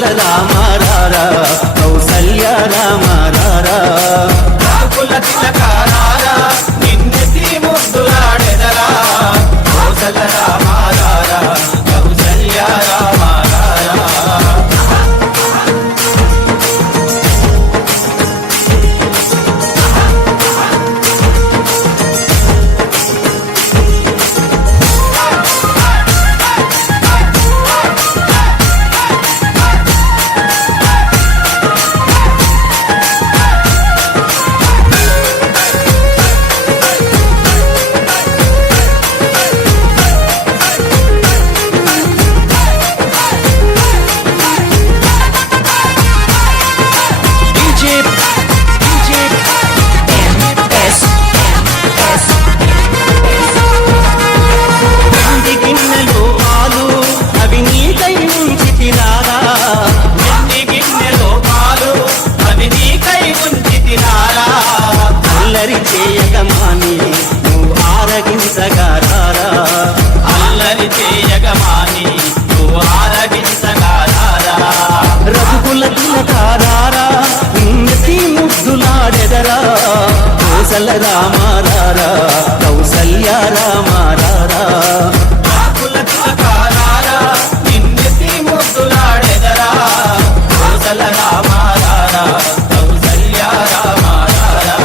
కోసల రామారారా కౌసల్య రామారారా రాకుల తిలకారారా నిన్నెత్తి ముద్దులాడెదరా కోసల రామారారా కౌసల్య రామారారా చేయగమాని నువ్వు ఆరగించగారారా అల్లరి చేయగమాని నువ్వు ఆరగించగారారా రఘుకుల తిలకారారా నిన్నెత్తి ముద్దులాడెదరా కోసల రామారారా కౌసల్య రామారారా రాకుల తిలకారారా నిన్నెత్తి ముద్దులాడెదరా కోసల రామారారా కౌసల్య రామారారా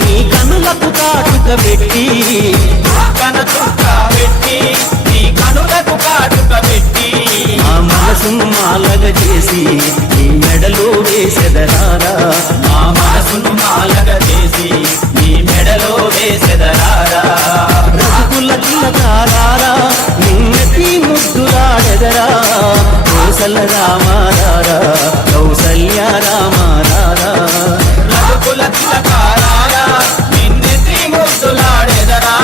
నీ కనులకు కాటుక పెట్టి కన చుక్క పెట్టి నీ కనులకు కాటుక పెట్టి ఆ మనసును మాలగ చేసి నీ మెడలో వేసెదరారా మా మనసును మాలగ చేసి నీ మెడలో వేసెదరారా రఘుకుల తిలకారారా నిన్నెత్తి ముద్దులాడెదరా కోసల రామారారా కౌసల్య రామారారా రఘుకుల తిలకారారా నిన్నెత్తి ముద్దులాడెదరా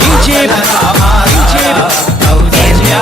కోసల రామారారా కౌసల్య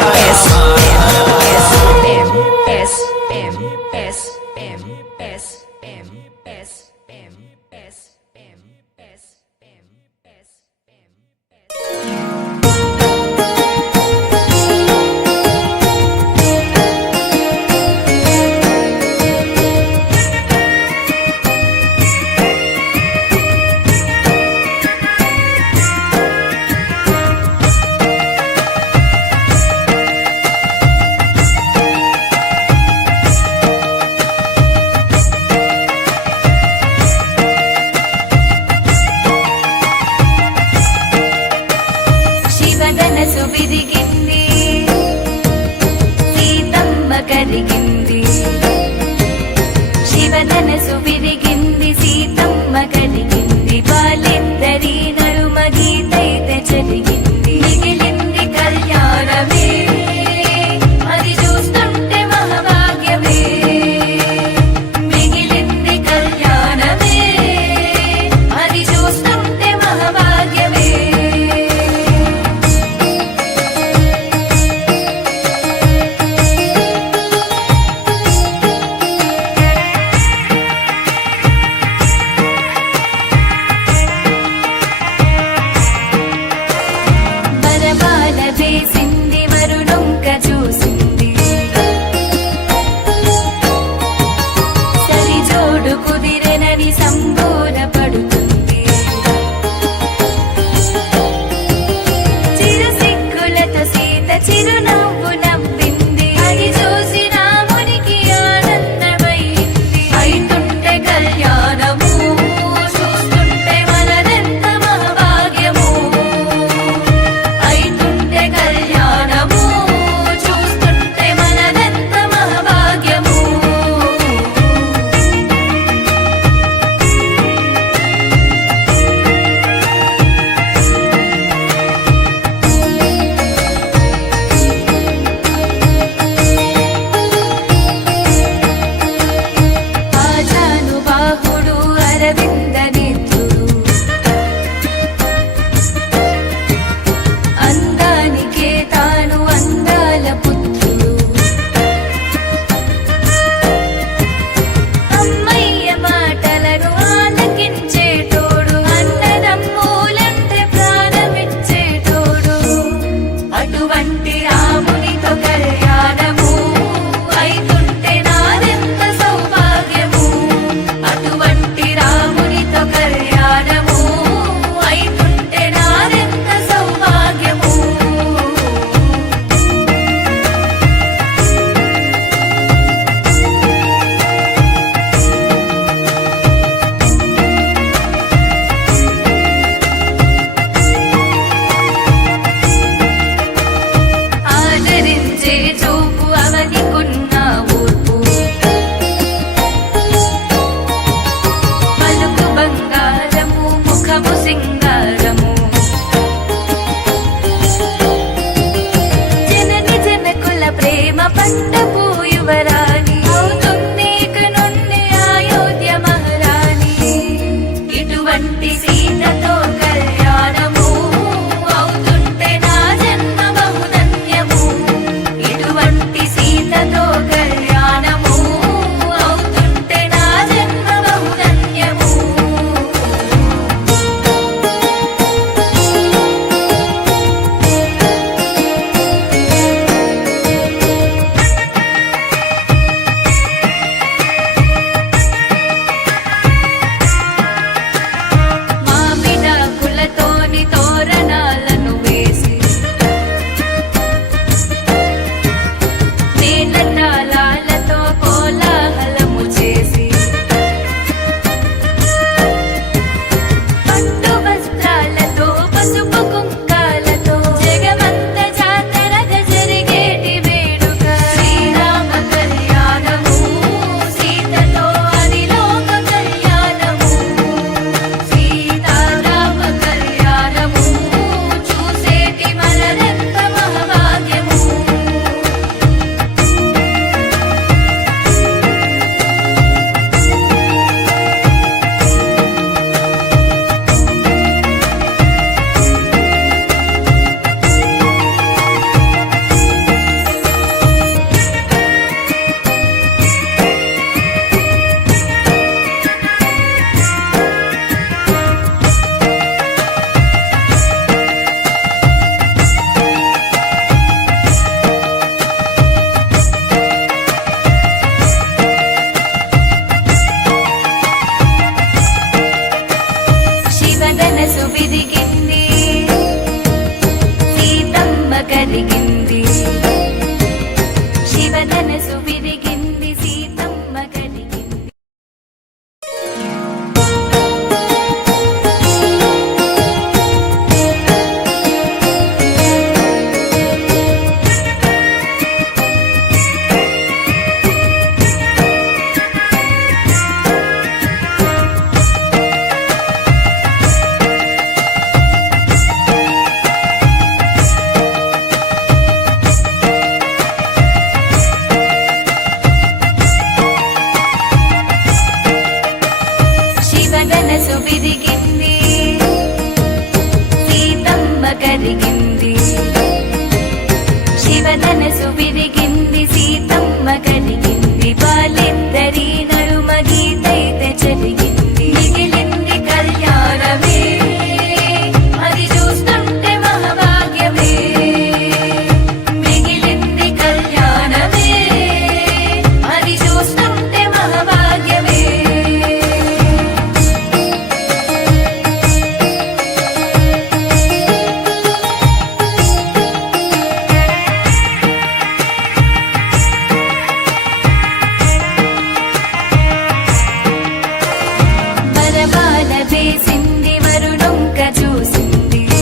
శివధనసు విరిగింది సీతమ్మ కరిగింది శివధనసు విరిగింది సీతమ్మ కరిగింది వాళ్ళిద్దరి నడుమ గీతైతే చదిగింది మిగిలింది కళ్యాణమే అది చూస్తుంటే మహాభాగ్యమే మిగిలింది కళ్యాణమే అది చూస్తుంటే మహాభాగ్యమే పట్టపు యువరాణి అవుతుంది ఇక నుండి అయోధ్య మహారాణి. ఇటువంటి సీతతో కళ్యాణము అవుతుంటే నా జన్మ బహుధన్యము. ఇటువంటి సీతతో కళ్యాణము అవుతుంటే నా జన్మ బహుధన్యము. మామిడాకులతోని తోరణాలను వేసి మేళతాళాలతో కోలాహలము చేసి పట్టు వస్త్రాలతో పసుపు కుంకాలతో జగమంత జాతరగా జరిగేటి వేడుక శ్రీరామ కళ్యాణము. సీతతో అదిలోక కళ్యాణము. సీతారామ కళ్యాణము చూసేటి మనదెంత మహాభాగ్యము. శివధనసు విరిగింది సీతమ్మ కలిగింది. శివధనసు విరిగింది సీతమ్మ కలిగింది. శివధనసు విరిగింది సీతమ్మ కలిగింది. శివధనసు విరిగి